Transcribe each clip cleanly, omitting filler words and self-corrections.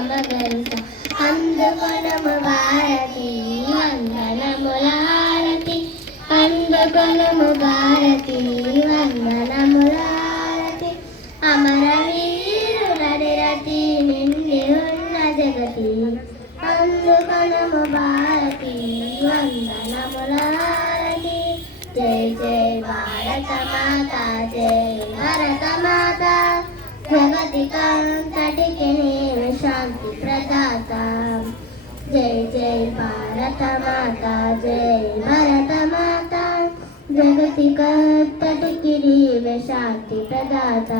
మగరిస అందుకొనము భారతి వందనముల హారతి అందుకొనము భారతి వందనముల హారతి అమరవీరుల నిరతి నిండి ఉన్న జగతి అందుకొనము భారతి వందనముల హారతి జై జై భారత మాత జై భారత మాత జగతికంతటికి నీవు శాంతి ప్రదాత జై జై భారత మాత జై భారత మాత జగతికంతటికి నీవు శాంతి ప్రదాత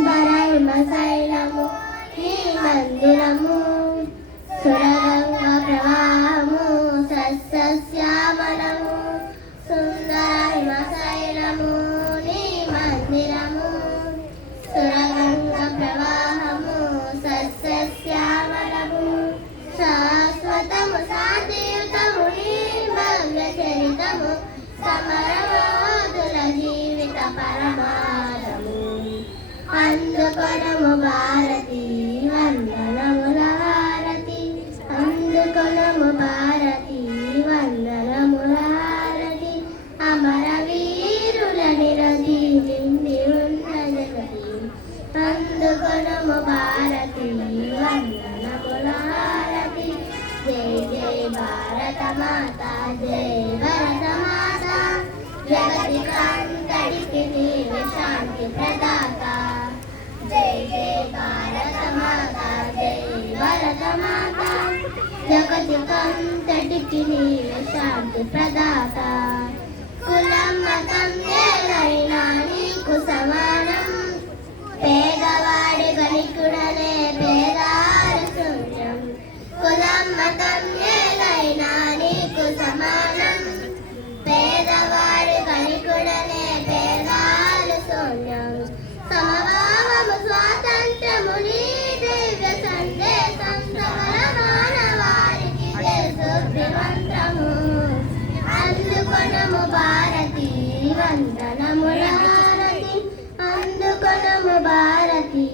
పరమ శైలము నీ మందిరము సురగంగ ప్రవాహము సస్యశ్యామలము సుందర శైలము నీ మందిరము సురగంగ ప్రవాహము సస్యశ్యామలము శాశ్వతము శాంతియుతము నిర్మల చరితము సమరయోధుల జీవిత పరమార్థము అందుకొనము భారతి వందనముల హారతి అందుకొనము భారతి వందనముల హారతి అమరవీరుల నిరతి నిండి ఉన్న జగతి అందుకొనము భారతి వందనముల హారతి జై జై భారత మాత జై భారత మాత జగతికంతటికి నీవు శాంతి ప్రదాత జై జై భారత మాత జై భారత మాత జగతికంతటికి నీవు శాంతి ప్రదాత కులం మతం ఏదైనా నీకు సమానం పేదవాడి గణికుడనే పేదారు శూన్యం కులం మతం ఏదైనా నీకు సమానం పేదవాడి గణికుడనే పేదారు శూన్యం సమభావము స్వాతంత్రము నీ దివ్య సందేశం సమర మానవానికి సుప్రమంత్రము అందుకొనము భారతి వందనముల హారతి అందుకొనము భారతి